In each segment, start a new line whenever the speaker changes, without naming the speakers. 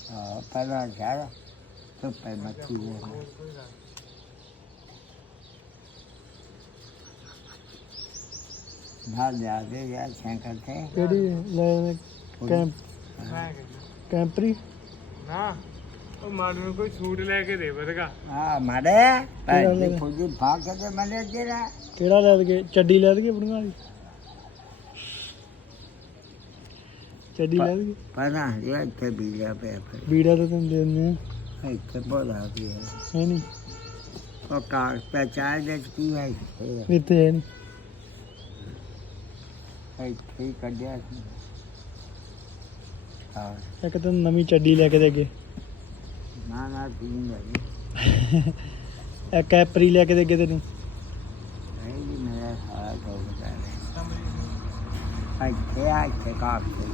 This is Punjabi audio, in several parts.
ਪਹਿਲਾਂ ਸ਼ਹਿਰ ਧੁੱਪੇ ਮੱਛੀ ਨਾਲ ਲਿਆਦੇ ਯਾਰ ਸਾਈਕਲ ਤੇ
ਕਿਹੜੀ ਲੈ ਕੈਂਪ ਕੈਂਪਰੀ
ਨਾ ਉਹ ਮਾਰੂ ਨੂੰ ਕੋਈ ਸੂਟ ਲੈ ਕੇ ਦੇ ਵਧਗਾ
ਹਾਂ ਮਾੜੇ ਭਾਈ ਫੌਜੀ ਭਾਗ ਕੇ ਮਲੇ ਜਿਹੜਾ
ਕਿਹੜਾ ਲੈ ਦਗੇ ਚੱਡੀ ਲੈ ਦਗੇ ਬੁੜੀਆਂ ਵਾਲੀ ਚੱਡੀ ਲੈ ਦਗੇ
ਪਤਾ ਇਹ ਇੱਥੇ ਬੀੜਾ ਪਿਆ ਫਿਰ
ਬੀੜਾ ਤਾਂ ਤੈਨੂੰ ਦੇ ਦਿੰਦੇ ਆ
ਇੱਥੇ ਬੋਲਾ ਵੀ ਹੈ
ਹੈ ਨਹੀਂ
ਉਹ ਕਾਰ ਪਹਿਚਾਣ ਦੇ ਕੀ ਹੈ
ਇੱਥੇ ਹੈ ਨਹੀਂ
ਇੱਥੇ ਹੀ ਕੱਢਿਆ ਸੀ ਹਾਂ
ਇੱਕ ਤਾਂ ਨਵੀਂ ਚੱਡੀ ਲੈ ਕੇ ਦੇ ਅੱਗੇ
ਨਾ ਨਾ ਤੀਨ ਹੈ
ਇੱਕ ਕੈਪਰੀ ਲੈ ਕੇ ਦੇ ਅੱਗੇ ਤੈਨੂੰ
ਨਹੀਂ ਜੀ ਮੇਰਾ ਸਾਰਾ ਤੋਂ ਬਤਾ ਇੱਥੇ ਆ ਇੱਥੇ ਕਾਫੀ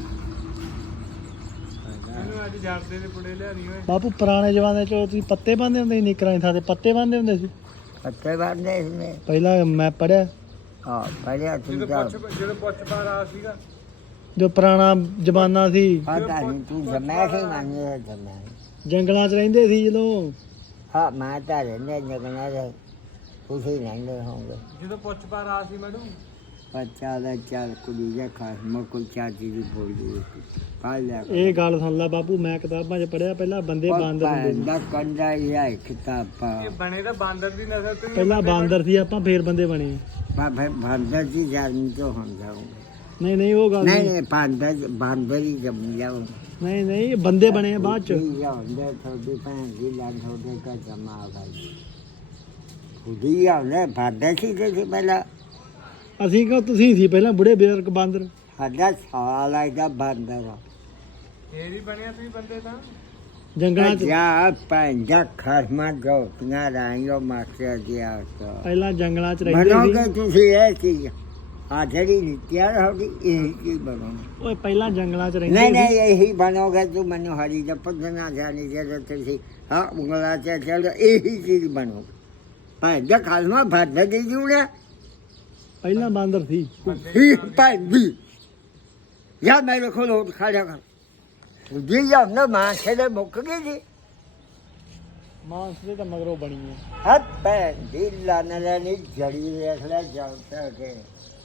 ਮੈਨੂੰ ਅੱਜ ਜਾਪਦੇ ਦੇ ਪੁੜੇ ਲਿਆਣੀ ਓਏ
ਬਾਪੂ ਪੁਰਾਣੇ ਜ਼ਮਾਨੇ 'ਚ ਤੁਸੀਂ ਪੱਤੇ ਬੰਨ੍ਹਦੇ ਹੁੰਦੇ ਸੀ ਨਿਕਰਾਂ ਦੀ ਥਾਂ ਤੇ ਪੱਤੇ ਬੰਨ੍ਹਦੇ ਹੁੰਦੇ ਸੀ
ਪੱਤੇ ਬੰਦੇ ਇਸਨੇ
ਪਹਿਲਾਂ ਮੈਂ ਪੜਿਆ
ਹਾਂ ਪਹਿਲੇ ਤੂੰ ਜਾ
ਜਦੋਂ ਪੁੱਛ ਪਾ ਆ ਸੀਗਾ
ਜੋ ਪੁਰਾਣਾ ਜ਼ਮਾਨਾ ਸੀ
ਪਤਾ ਨਹੀਂ ਤੂੰ ਜਮਾ ਕੇ ਮੰਨੇ ਜਮਾ
ਜੰਗਲਾਂ 'ਚ ਰਹਿੰਦੇ ਸੀ ਜਦੋਂ
ਹਾਂ ਮੈਂ ਤਾਂ ਰਹਿੰਦੇ ਜਗਨਾ ਦੇ ਤੁਸੀਂ ਰਹਿੰਦੇ ਹੋਗੇ
ਜਦੋਂ ਪੁੱਛ ਪਾ ਆ ਸੀ ਮੈਨੂੰ
ਬੱਚਾ ਦਾ ਚੱਲ ਕੁੜੀ ਦੇ ਖਾਸ ਮਕਲ ਚਾਚੀ ਦੀ ਬੋਲਦੀ ਪਾ ਲਿਆ
ਇਹ ਗੱਲ ਸੁਣ ਲੈ ਬਾਪੂ ਮੈਂ ਕਿਤਾਬਾਂ 'ਚ ਪੜਿਆ ਪਹਿਲਾਂ ਬੰਦੇ ਬਾਂਦਰ ਹੁੰਦੇ ਸੀ
ਦਾ ਕੰਡਾ ਹੀ ਹੈ ਕਿਤਾਬਾਂ
ਇਹ ਬਣੇ ਤਾਂ ਬਾਂਦਰ ਦੀ ਨਸਲ ਤੋਂ ਹੀ
ਪਹਿਲਾਂ ਬਾਂਦਰ ਸੀ ਆਪਾਂ ਫੇਰ ਬੰਦੇ ਬਣੇ
ਬਾਬੇ ਭਾਂਦਰ ਜੀ ਜਾਨ ਤੋਂ ਹਮ ਜਾਓ
ਨਹੀਂ ਨਹੀਂ ਉਹ ਗੱਲ
ਨਹੀਂ
ਨਹੀਂ
ਨਹੀਂ ਭਾਂਦਰ ਹੀ ਜਮ ਜਾਓ
ਨਹੀਂ ਨਹੀਂ ਬੰਦੇ ਬਣੇ ਆ ਬਾਅਦ 'ਚ
ਠੀਕ ਹੁੰਦੇ ਤੁਹਾਡੀ ਭੈਣ ਦੀ ਲਾਂ ਤੁਹਾਡੇ ਕਾ ਜਮਾ ਗਈ ਖੁਦੀ ਆਉਂਦੇ ਭਾਂਦਰ ਸੀ ਤੇ ਪਹਿਲਾਂ
ਅਸੀਂ ਕਿਉਂ ਤੁਸੀਂ ਸੀ ਪਹਿਲਾਂ ਬੁੜੇ ਬਜ਼ੁਰਗ ਬਾਂਦਰ
ਸਾਡਾ ਸਾਲ ਆਇਦਾ ਬਾਂਦਰ
ਫੇਰ ਹੀ ਬਣਿਆ ਤੁਸੀਂ ਬੰਦੇ ਤਾਂ
ਜੰਗਲਾਂ 'ਚ
ਜਾ ਪੰਜਾ ਖਰਮਾ ਗੋਤੀਆਂ ਰਾਈਓ ਮਾਸਟਰ ਗਿਆ ਤਾਂ
ਪਹਿਲਾਂ ਜੰਗਲਾਂ 'ਚ ਰਹਿੰਦੇ
ਬਣੋਗੇ
ਸੀ
ਤੁਸੀਂ ਇਹ ਚੀਜ਼ ਆ ਜਿਹੜੀ ਨਿੱਤਿਆ ਹੋਗੀ ਇਹ ਕੀ ਬਣੋਗੇ
ਓਏ ਪਹਿਲਾਂ ਜੰਗਲਾਂ 'ਚ
ਨਹੀਂ
ਰਹਿੰਦੇ
ਨਹੀਂ ਇਹੀ ਬਣੋਗੇ ਤੂੰ ਮੈਨੂੰ ਹਰੀ ਦਾ ਪੱਦਨਾ ਜਾਣੀ ਜਦੋਂ ਤੁਸੀਂ ਹਾਂ ਉਂਗਲਾ ਚ ਚੱਲ ਇਹੀ ਚੀਜ਼ ਬਣੋਗੇ ਪੰਜਾ ਖਰਮਾ ਭੱਜ ਦੇ ਜੂੜਾ
ਪਹਿਲਾਂ ਬਾਂਦਰ ਸੀ
ਹੀ ਭਾਈ ਯਾ ਮੇਰੇ ਕੋਲ ਉੱਠ ਖੜਿਆ ਕਰ ਜੀ ਜਾਂ ਨਾ ਮਾਂ ਛੇੜੇ ਮੁੱਕ ਗਈ ਜੀ
ਮਾਂਸ ਦੇ ਤਾਂ ਮਗਰੋਂ ਬਣੀ ਹੈ
ਹੱਥ ਪੈ ਦੀ ਲਾਨ ਲੈਣੀ ਜੜੀ ਵੇਖ ਲੈ ਜਾਉ ਕੇ